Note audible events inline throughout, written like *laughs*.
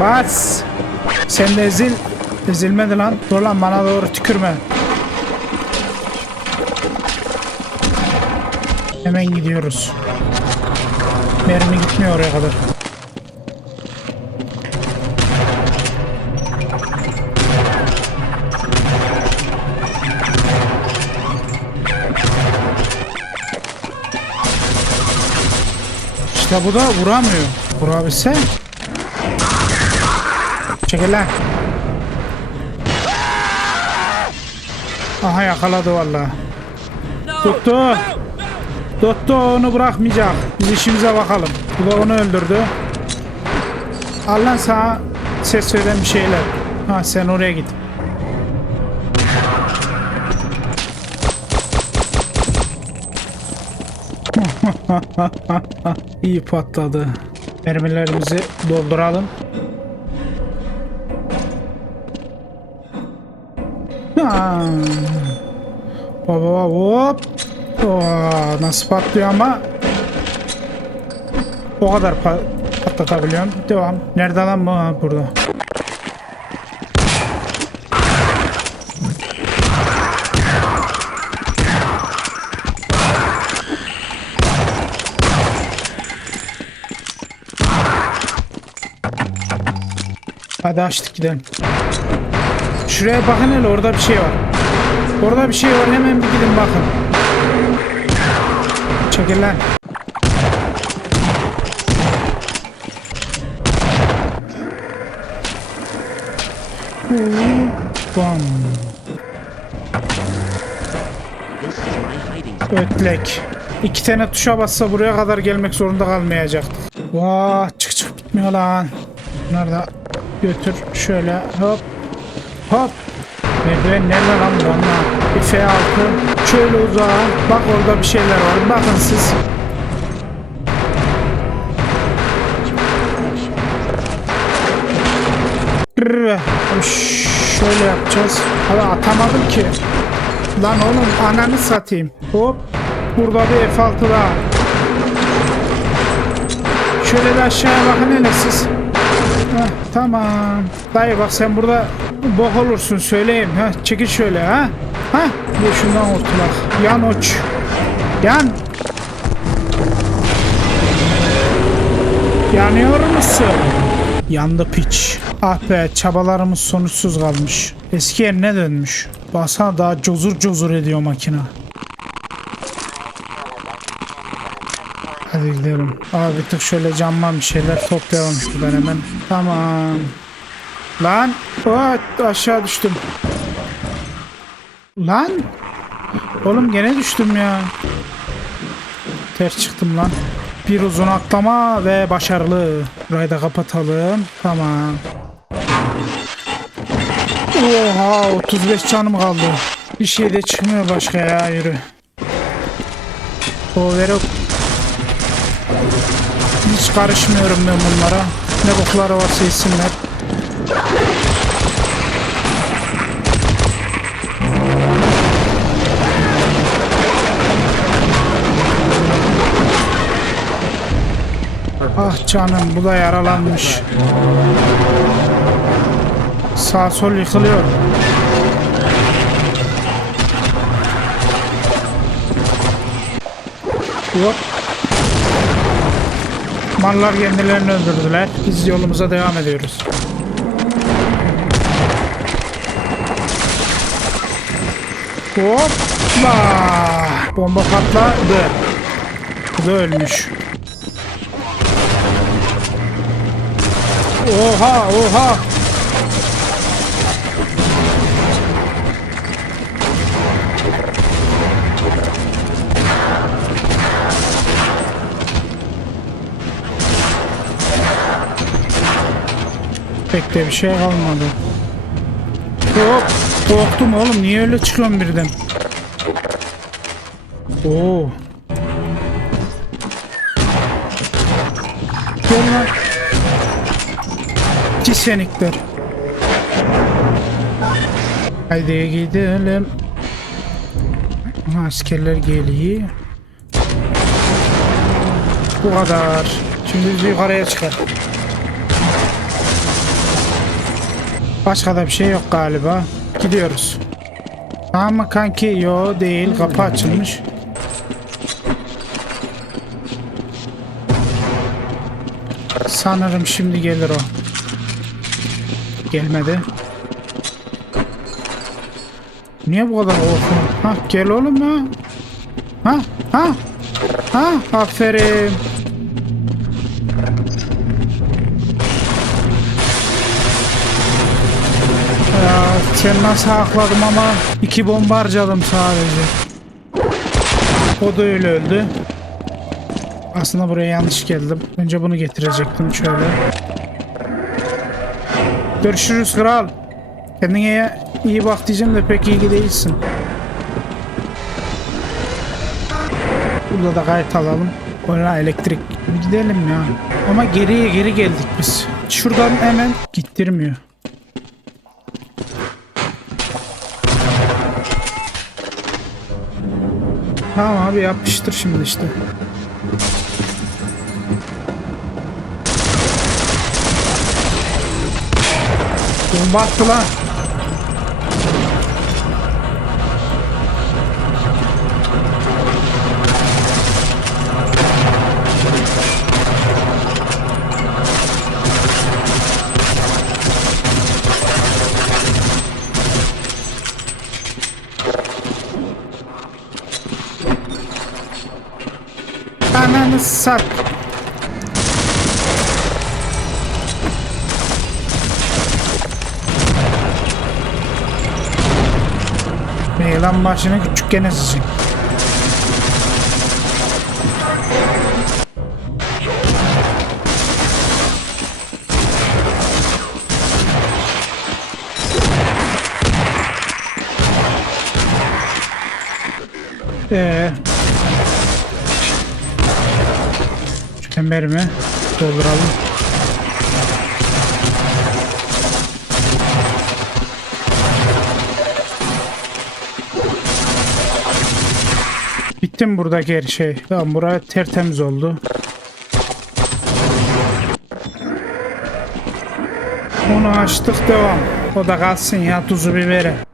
bas. Sen de ezil. Ezilmedi lan. Dur lan bana doğru tükürme. Hemen gidiyoruz. Mermi gitmiyor oraya kadar. İşte bu da vuramıyor. Vurabilse. Çekil lan. Aha yakaladı vallahi. Tuttu. Tuttu onu bırakmayacak. Biz işimize bakalım. Bu da onu öldürdü. Al lan sana ses veren bir şeyler. Ha sen oraya git. *laughs* İyi patladı. Mermilerimizi dolduralım. *laughs* Baba hop. Oo, nasıl patlıyor ama o kadar pa patlatabiliyorum. Devam. Nerede lan bu? Ha, burada. Hadi açtık gidelim. Şuraya bakın hele orada bir şey var. Orada bir şey var hemen bir gidin bakın. Çekil lan. Bam. Ötlek. İki tane tuşa bassa buraya kadar gelmek zorunda kalmayacak. Vaa çık çık bitmiyor lan. Bunları da götür şöyle hop hop. Merdiven nerede lan bu onlar? Bir F6. Şöyle uzağa. Bak orada bir şeyler var. Bakın siz. Şöyle yapacağız. Abi atamadım ki. Lan oğlum ananı satayım. Hop. Burada bir F6 daha. Şöyle bir aşağıya bakın hele siz. Heh, tamam. Dayı bak sen burada bok olursun söyleyeyim. Heh, çekil şöyle ha. Ha? Bir şundan kurtulak. Yan uç. Yan. Yanıyor musun? Yandı piç. Ah be çabalarımız sonuçsuz kalmış. Eski yerine dönmüş. Baksana daha cozur cozur ediyor makina. Hadi gidelim. Abi bir tık şöyle camdan bir şeyler toplayalım şuradan hemen. Tamam. Lan. Aa, aşağı düştüm. Lan. Oğlum gene düştüm ya. Ters çıktım lan. Bir uzun atlama ve başarılı. Burayı da kapatalım. Tamam. Oha 35 canım kaldı. Bir şey de çıkmıyor başka ya yürü. O verip hiç karışmıyorum ben bunlara. Ne bokları varsa yesinler. Ah canım bu da yaralanmış. Sağ sol yıkılıyor. Hop. Mallar kendilerini öldürdüler. Biz yolumuza devam ediyoruz. Hopla. Bomba patladı. Bu da ölmüş. Oha oha. Pek de bir şey kalmadı. Hop. Korktum oğlum. Niye öyle çıkıyorum birden? Oo. Gel lan. Cisenikler. Haydi gidelim. Askerler geliyor. Bu kadar. Şimdi bizi yukarıya çıkar. Başka da bir şey yok galiba. Gidiyoruz. Ama kanki yo değil kapı açılmış. Sanırım şimdi gelir o. Gelmedi. Niye bu kadar korkuyorsun? Ha gel oğlum ya. Ha ha ha aferin. Sen nasıl hakladım ama iki bomba harcadım sadece. O da öyle öldü. Aslında buraya yanlış geldim. Önce bunu getirecektim şöyle. Görüşürüz kral. Kendine iyi bak diyeceğim de pek iyi değilsin. Burada da kayıt alalım. Oraya elektrik gidelim ya. Ama geriye geri geldik biz. Şuradan hemen gittirmiyor. Tamam abi yapıştır şimdi işte. Bomba attı lan. Ananı sat. Ne lan başını küçükken ezecek. Ee, şu kemerimi dolduralım. Bitti mi buradaki her şey? Tamam buraya tertemiz oldu. Onu açtık devam. O da kalsın ya tuzu biberi.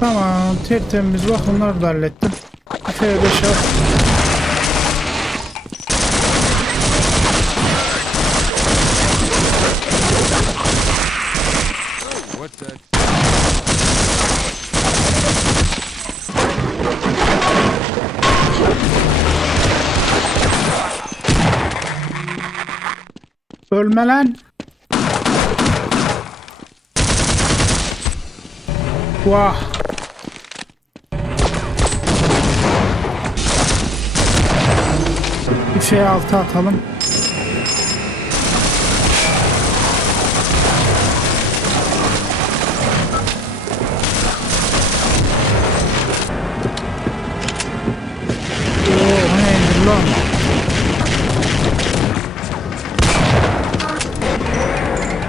Tamam tertemiz bak onları da hallettim. F5 al. Ölme lan. Vah. Bir şey alta atalım.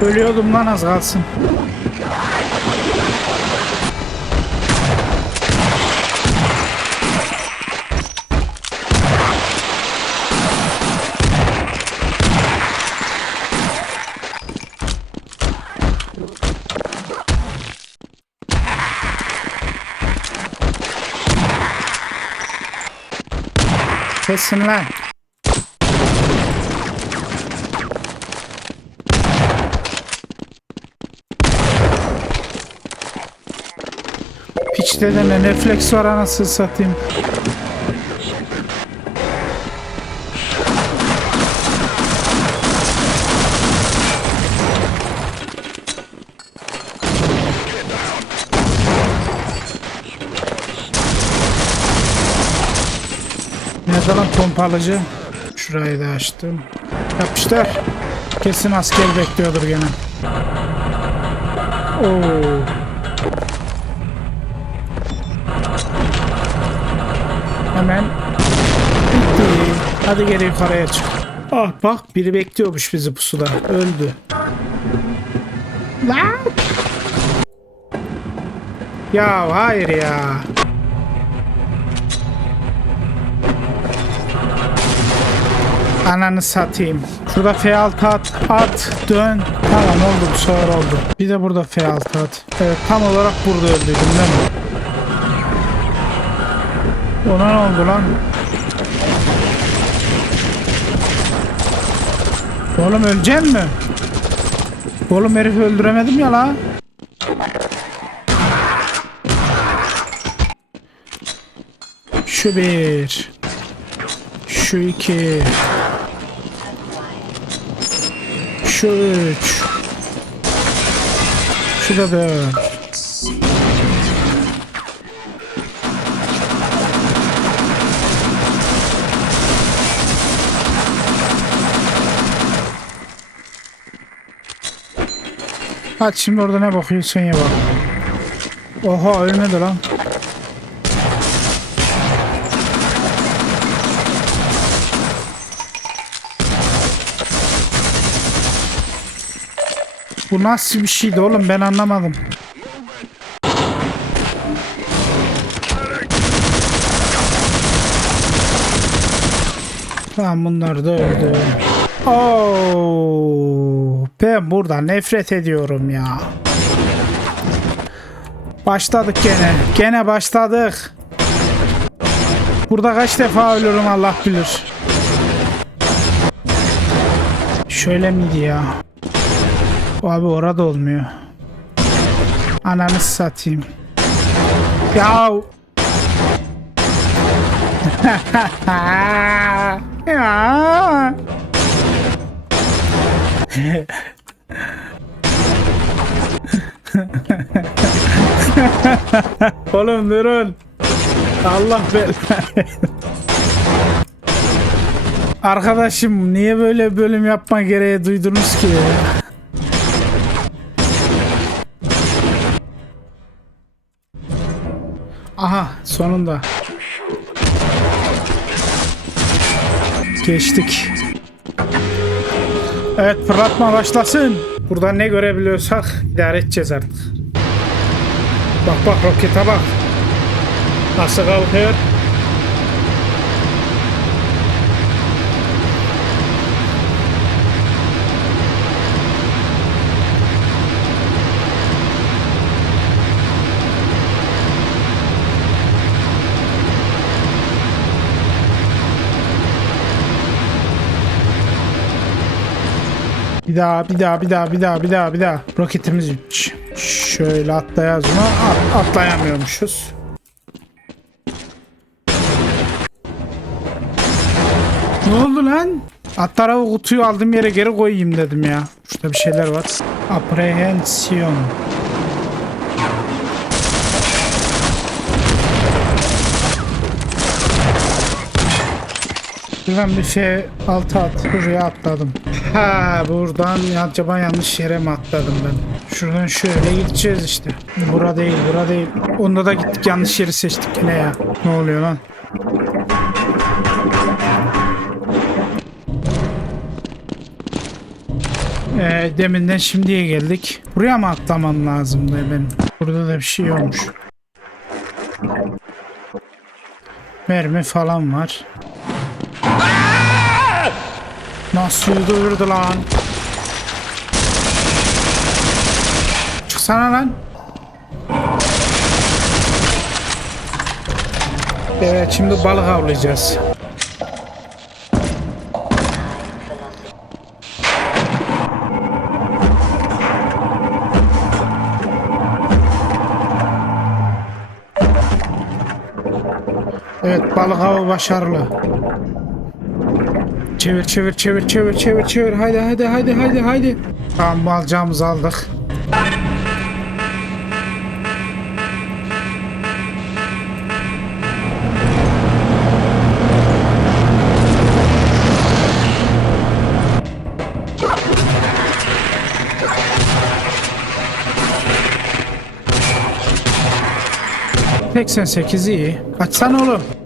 Ölüyordum lan az kalsın. Kesin lan. Piçte de ne refleks var anasını satayım. Pompalıcı? Şurayı da açtım. Yapıştır. Kesin asker bekliyordur gene. Oo. Hemen bitti. Hadi geri yukarıya çık. Ah bak biri bekliyormuş bizi pusuda. Öldü. Lan! Ya hayır ya. Ananı satayım. Şurada F6 at, at, dön. Tamam oldu bu sefer oldu. Bir de burada F6 at. Evet tam olarak burada öldüydüm değil mi? Ona ne oldu lan? Oğlum öleceksin mi? Oğlum herifi öldüremedim ya la. Şu bir. Şu iki. Şu üç. Şu da dört. Hadi şimdi orada ne bakıyorsun ya bak. Oha ölmedi lan. Bu nasıl bir şeydi oğlum ben anlamadım. Tamam bunlar da öldü. Oo, ben burada nefret ediyorum ya. Başladık gene. Gene başladık. Burada kaç defa ölürüm Allah bilir. Şöyle miydi ya? Abi orada olmuyor. Ananı satayım. *laughs* Ya. ya. *laughs* Oğlum durun. Allah belanı. *laughs* Arkadaşım niye böyle bölüm yapma gereği duydunuz ki? Aha sonunda. Geçtik. Evet fırlatma başlasın. Buradan ne görebiliyorsak idare edeceğiz artık. Bak bak rokete bak. Nasıl kalkıyor? Bir daha, bir daha, bir daha, bir daha, bir daha, bir daha. Roketimiz. Şöyle atlayacağız mı? At, atlayamıyormuşuz. Ne oldu lan? At tarafı kutuyu aldığım yere geri koyayım dedim ya. Şurada bir şeyler var. Apprehension. Şuradan bir şey altı at. Buraya atladım. Ha buradan acaba yanlış yere mi atladım ben? Şuradan şöyle gideceğiz işte. Bura değil, bura değil. Onda da gittik yanlış yeri seçtik yine ya. Ne oluyor lan? Ee, deminden şimdiye geldik. Buraya mı atlamam lazımdı benim? Burada da bir şey olmuş. Mermi falan var. Nasıl öldürdü lan? Çıksana lan. Evet şimdi balık avlayacağız. Evet balık avı başarılı. Çevir çevir çevir çevir çevir çevir haydi haydi haydi haydi haydi. Tamam alacağımızı aldık. Seksen sekiz iyi. Açsana oğlum.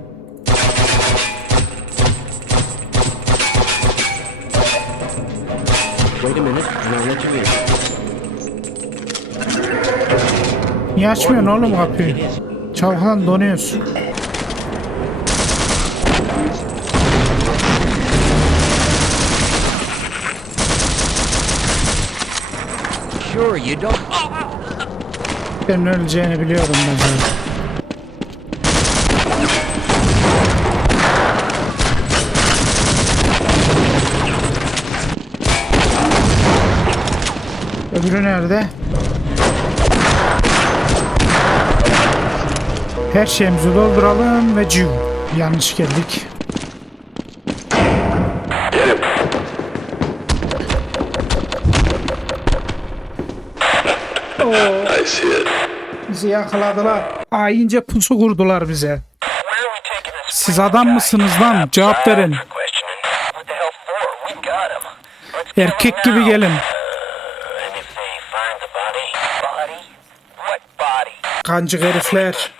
beni. Zorlatı beni. Niye açmıyorsun oğlum kapıyı? Çabuktan donuyorsun. Sure you don't. Ben öleceğini biliyordum ben. Öbürü nerede? Her şeyimizi dolduralım ve ciu. Yanlış geldik. Bizi yakaladılar. Ayince pusu kurdular bize. Siz adam mısınız lan? Cevap verin. Questioning. What the Kancık herifler.